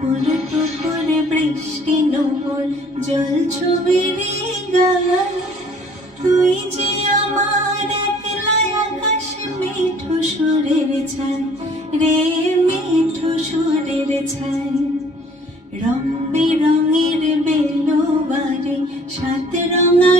টুপুর টুপুর বৃষ্টি নোঙর জল ছবির গায়, তুই যে আমার একলা আকাশ মিঠু সুরের ছায় রে, মিঠু সুরের ছায়। রং বেরঙের বেলোবারে সাত রঙা